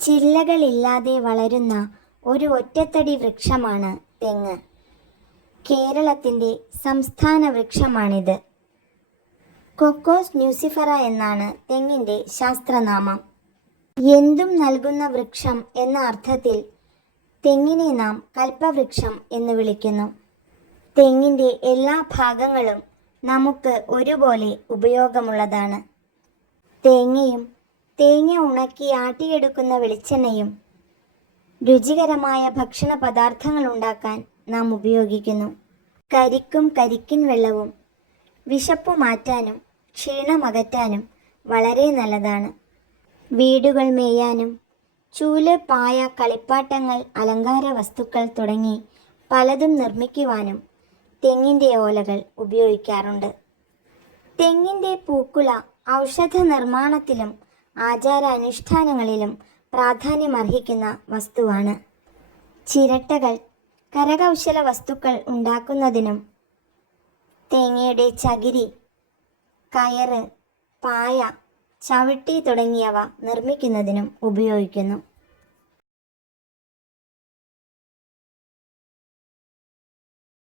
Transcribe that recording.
ചില്ലകളില്ലാതെ വളരുന്ന ഒരു ഒറ്റത്തടി വൃക്ഷമാണ് തെങ്ങ്. കേരളത്തിന്റെ സംസ്ഥാന വൃക്ഷമാണിത്. കൊക്കോസ് ന്യൂസിഫറ എന്നാണ് തെങ്ങിന്റെ ശാസ്ത്രനാമം. എന്തും നൽകുന്ന വൃക്ഷം എന്ന അർത്ഥത്തിൽ തെങ്ങിനെ നാം കൽപ്പവൃക്ഷം എന്ന് വിളിക്കുന്നു. തെങ്ങിന്റെ എല്ലാ ഭാഗങ്ങളും നമുക്ക് ഒരുപോലെ ഉപയോഗമുള്ളതാണ്. തേങ്ങയും തേങ്ങ ഉണക്കി ആട്ടിയെടുക്കുന്ന വെളിച്ചെണ്ണയും രുചികരമായ ഭക്ഷണ പദാർത്ഥങ്ങൾ ഉണ്ടാക്കാൻ നാം ഉപയോഗിക്കുന്നു. കരിക്കും കരിക്കിൻ വെള്ളവും വിശപ്പ് മാറ്റാനും ക്ഷീണമകറ്റാനും വളരെ നല്ലതാണ്. വീടുകൾ മേയാനും ചൂൽ പായ കളിപ്പാട്ടങ്ങൾ അലങ്കാര വസ്തുക്കൾ തുടങ്ങി പലതും നിർമ്മിക്കുവാനും തെങ്ങിന്റെ ഓലകൾ ഉപയോഗിക്കാറുണ്ട്. തെങ്ങിന്റെ പൂക്കുല ഔഷധ നിർമ്മാണത്തിലും ആചാരാനുഷ്ഠാനങ്ങളിലും പ്രാധാന്യമർഹിക്കുന്ന വസ്തുവാണ്. ചിരട്ടകൾ കരകൗശല വസ്തുക്കൾ ഉണ്ടാക്കുന്നതിനും തേങ്ങയുടെ ചകിരി കയറ് പായ ചവിട്ടി തുടങ്ങിയവ നിർമ്മിക്കുന്നതിനും ഉപയോഗിക്കുന്നു.